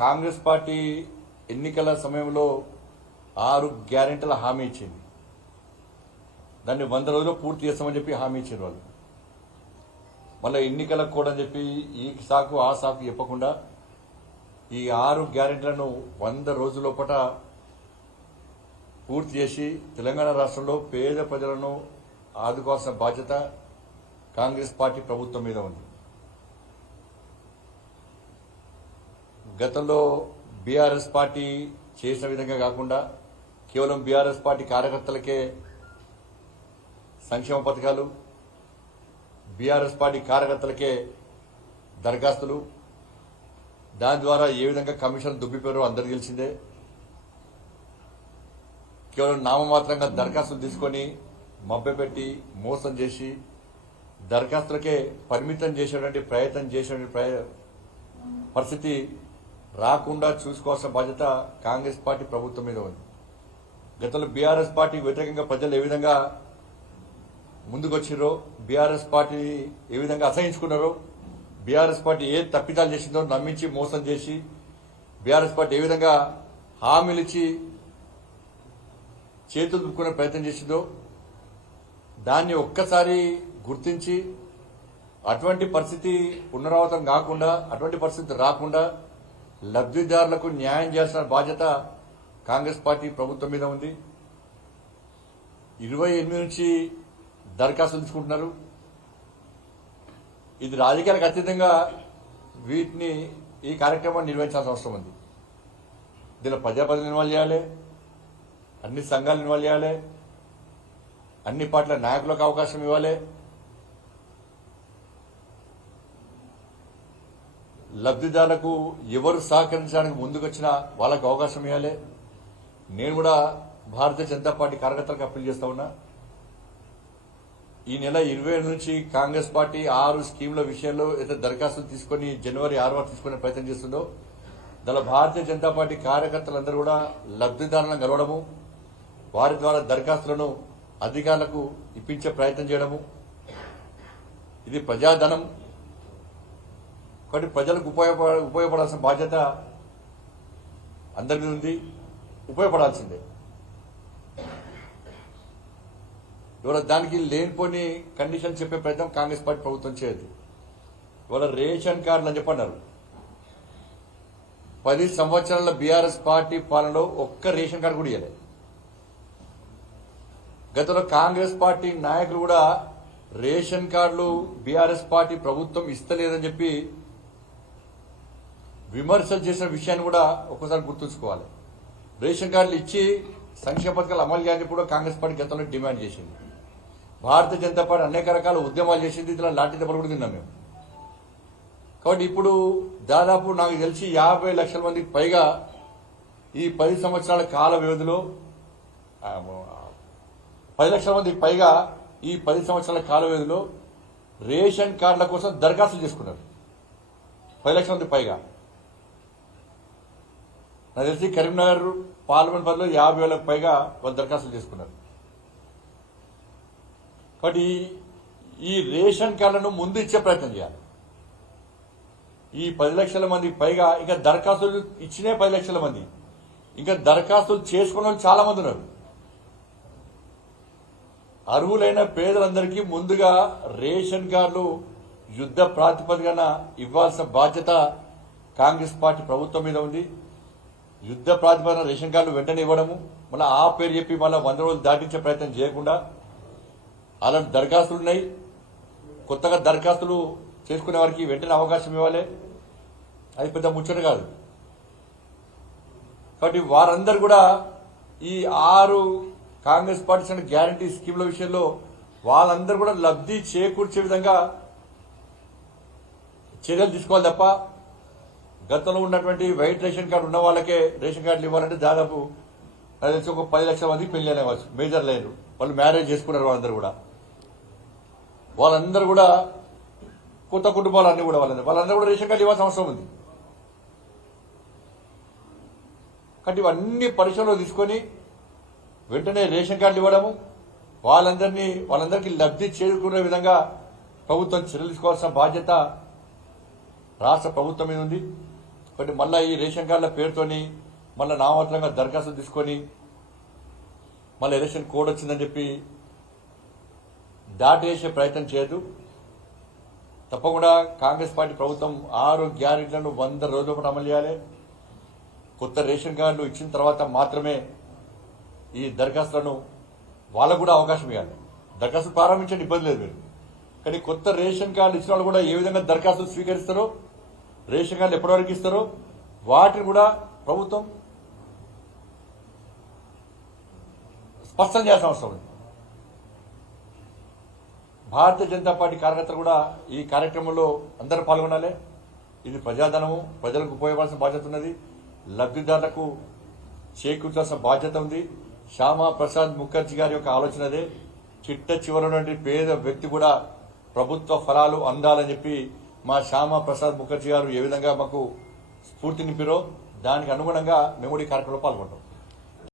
Congress party ఎన్నికల సమయంలో ఆరు గ్యారెంటీల హామీ ఇచ్చింది. దాన్ని వంద రోజుల్లో పూర్తి చేస్తామని చెప్పి హామీ ఇచ్చారు వాళ్ళు. మళ్ళీ ఎన్నికలకు కూడా అని చెప్పి ఈ సాకు ఆ సాకు చెప్పకుండా ఈ ఆరు గ్యారెంటీలను వంద రోజుల లోపట పూర్తి చేసి తెలంగాణ రాష్ట్రంలో పేద ప్రజలను ఆదుకోవాల్సిన బాధ్యత కాంగ్రెస్ పార్టీ ప్రభుత్వం మీద ఉంది. గతంలో బీఆర్ఎస్ పార్టీ చేసిన విధంగా కాకుండా కేవలం బీఆర్ఎస్ పార్టీ కార్యకర్తలకే సంక్షేమ పథకాలు బీఆర్ఎస్ పార్టీ కార్యకర్తలకే దరఖాస్తులు దాని ద్వారా ఏ విధంగా కమిషన్ దుబ్బిపోయారో అందరు తెలిసిందే. కేవలం నామమాత్రంగా దరఖాస్తులు తీసుకొని మభ్యపెట్టి మోసం చేసి దరఖాస్తులకే పరిమితం చేసేటువంటి ప్రయత్నం చేసేటువంటి పరిస్థితి రాకుండా చూసుకోవాల్సిన బాధ్యత కాంగ్రెస్ పార్టీ ప్రభుత్వం మీద ఉంది. గతంలో బీఆర్ఎస్ పార్టీ వ్యతిరేకంగా ప్రజలు ఏ విధంగా ముందుకొచ్చిరో బీఆర్ఎస్ పార్టీ ఏ విధంగా అసహించుకున్నారో బీఆర్ఎస్ పార్టీ ఏ తప్పిదాలు చేసిందో నమ్మించి మోసం చేసి బీఆర్ఎస్ పార్టీ ఏ విధంగా హామీలిచ్చి చేతులు దుక్కునే ప్రయత్నం చేసిందో దాన్ని ఒక్కసారి గుర్తించి అటువంటి పరిస్థితి పునరావృతం కాకుండా అటువంటి పరిస్థితి రాకుండా లబ్ధిదారులకు న్యాయం చేయాల్సిన బాధ్యత కాంగ్రెస్ పార్టీ ప్రభుత్వం మీద ఉంది. ఇరవై ఎనిమిది నుంచి దరఖాస్తులు తీసుకుంటున్నారు. ఇది రాజకీయాలకు అతీతంగా వీటిని ఈ కార్యక్రమాన్ని నిర్వహించాల్సిన అవసరం ఉంది. దీనిలో ప్రజాప్రతినిధులు ఇన్వాల్వ్ చేయాలి. అన్ని సంఘాలు ఇన్వాల్వ్ చేయాలి. అన్ని పార్టీల నాయకులకు అవకాశం ఇవ్వాలి. లబ్ధిదారులకు ఎవరు సహకరించడానికి ముందుకొచ్చినా వాళ్ళకు అవకాశం ఇవ్వాలి. నేను కూడా భారతీయ జనతా పార్టీ కార్యకర్తలకు అప్పీల్ చేస్తా ఉన్నా. ఈ నెల ఇరవై నుంచి కాంగ్రెస్ పార్టీ ఆరు స్కీముల విషయంలో అయితే దరఖాస్తులు తీసుకొని జనవరి ఆరు వరకు తీసుకునే ప్రయత్నం చేస్తుందో దాని భారతీయ జనతా పార్టీ కార్యకర్తలందరూ కూడా లబ్దిదారులను కలవడము వారి ద్వారా దరఖాస్తులను అధికారులకు ఇప్పించే ప్రయత్నం చేయడము. ఇది ప్రజాధనం కాబట్టి ప్రజలకు ఉపయోగపడ ఉపయోగపడాల్సిన బాధ్యత అందరి ఉంది. ఉపయోగపడాల్సిందే. ఇవాళ దానికి లేనిపోని కండిషన్ చెప్పే ప్రయత్నం కాంగ్రెస్ పార్టీ ప్రభుత్వం చేయదు. ఇవాళ రేషన్ కార్డులు అని చెప్పన్నారు. పది సంవత్సరాల బీఆర్ఎస్ పార్టీ పాలనలో ఒక్క రేషన్ కార్డు కూడా ఇవ్వలేదు గతంలో కాంగ్రెస్ పార్టీ నాయకులు కూడా రేషన్ కార్డులు బీఆర్ఎస్ పార్టీ ప్రభుత్వం ఇస్తలేదని చెప్పి విమర్శలు చేసిన విషయాన్ని కూడా ఒక్కసారి గుర్తుంచుకోవాలి. రేషన్ కార్డులు ఇచ్చి సంక్షేమ పథకాలు అమలు చేయాలని కూడా కాంగ్రెస్ పార్టీ గతంలో డిమాండ్ చేసింది. భారతీయ జనతా పార్టీ అనేక రకాల ఉద్యమాలు చేసింది ఇలా లాఠీ దెబ్బలు కూడా తిన్నాం మేము. కాబట్టి ఇప్పుడు దాదాపు నాకు తెలిసి యాభై లక్షల మందికి పైగా ఈ పది సంవత్సరాల కాల వ్యవధిలో పది లక్షల మందికి పైగా ఈ పది సంవత్సరాల కాల వ్యవధిలో రేషన్ కార్డుల కోసం దరఖాస్తులు చేసుకున్నారు. పది లక్షల మందికి పైగా. నాకు తెలిసి కరీంనగర్ పార్లమెంట్ పరిధిలో యాభై వేలకు పైగా వాళ్ళు దరఖాస్తులు చేసుకున్నారు. కాబట్టి ఈ- ఈ రేషన్ కార్డులను ముందు ఇచ్చే ప్రయత్నం చేయాలి. ఈ పది లక్షల మందికి పైగా ఇంకా దరఖాస్తులు ఇచ్చినే పది లక్షల మంది. ఇంకా దరఖాస్తులు చేసుకున్న వాళ్ళు చాలా మంది ఉన్నారు. అర్హులైన పేదలందరికీ ముందుగా రేషన్ కార్డులు యుద్ధ ప్రాతిపదికన ఇవ్వాల్సిన బాధ్యత కాంగ్రెస్ పార్టీ ప్రభుత్వం మీద ఉంది. యుద్ధ ప్రాతిపదన రేషన్ కార్డు వెంటనే ఇవ్వడము మళ్ళీ ఆ పేరు చెప్పి మళ్ళీ వంద రోజులు దాటించే ప్రయత్నం చేయకుండా అలాంటి దరఖాస్తులు ఉన్నాయి కొత్తగా దరఖాస్తులు చేసుకునే వారికి వెంటనే అవకాశం ఇవ్వాలి. అది పెద్ద ముచ్చట కాదు. కాబట్టి వారందరూ కూడా ఈ ఆరు కాంగ్రెస్ పార్టీ ఇచ్చిన గ్యారంటీ స్కీమ్ల విషయంలో వాళ్ళందరూ కూడా లబ్ధి చేకూర్చే విధంగా చర్యలు తీసుకోవాలి తప్ప గతంలో ఉన్నటువంటి వైట్ రేషన్ కార్డు ఉన్న వాళ్ళకే రేషన్ కార్డులు ఇవ్వాలంటే దాదాపు నాకు తెలిసి ఒక పది లక్షల మంది పెళ్ళి అనేవచ్చు మేజర్ లేరు వాళ్ళు మ్యారేజ్ చేసుకున్నారు వాళ్ళందరూ కూడా. వాళ్ళందరూ కూడా కొత్త కుటుంబాలు అన్ని కూడా వాళ్ళందరూ. వాళ్ళందరూ కూడా రేషన్ కార్డు ఇవ్వాల్సిన అవసరం ఉంది. కాబట్టి ఇవన్నీ పరిశ్రమలో తీసుకొని వెంటనే రేషన్ కార్డులు ఇవ్వడము వాళ్ళందరినీ వాళ్ళందరికీ లబ్ధి చేరుకునే విధంగా ప్రభుత్వం చర్యలు తీసుకోవాల్సిన బాధ్యత రాష్ట్ర ప్రభుత్వం మీద ఉంది. కాబట్టి మళ్ళీ ఈ రేషన్ కార్డుల పేరుతోని మళ్ళీ నామాత్రంగా దరఖాస్తు తీసుకొని మళ్ళీ ఎలక్షన్ కోడ్ వచ్చిందని చెప్పి దాటి వేసే ప్రయత్నం చేయదు తప్పకుండా కాంగ్రెస్ పార్టీ ప్రభుత్వం ఆరు గ్యారెంట్లను వంద రోజుల పాటు అమలు చేయాలి. కొత్త రేషన్ కార్డులు ఇచ్చిన తర్వాత మాత్రమే ఈ దరఖాస్తులను వాళ్ళకు కూడా అవకాశం ఇవ్వాలి. దరఖాస్తు ప్రారంభించండి ఇబ్బంది లేదు మీరు. కానీ కొత్త రేషన్ కార్డు ఇచ్చిన వాళ్ళు కూడా ఏ విధంగా దరఖాస్తు స్వీకరిస్తారో రేషన్ కార్డులు ఎప్పటివరకు ఇస్తారో వాటిని కూడా ప్రభుత్వం స్పష్టం చేయాల్సిన అవసరం ఉంది. భారతీయ జనతా పార్టీ కార్యకర్తలు కూడా ఈ కార్యక్రమంలో అందరూ పాల్గొనాలి. ఇది ప్రజాధనము ప్రజలకు ఉపయోగపడాల్సిన బాధ్యత ఉన్నది. లబ్ధిదారులకు చేకూర్చాల్సిన బాధ్యత ఉంది. శ్యామా ప్రసాద్ ముఖర్జీ గారి యొక్క ఆలోచన అదే. చిట్ట చివరి పేద వ్యక్తి కూడా ప్రభుత్వ ఫలాలు అందాలని చెప్పి మా శ్యామ ప్రసాద్ ముఖర్జీ గారు ఏ విధంగా మాకు స్ఫూర్తి నింపిరో దానికి అనుగుణంగా మేము కూడా ఈ కార్యక్రమంలో పాల్గొంటాం.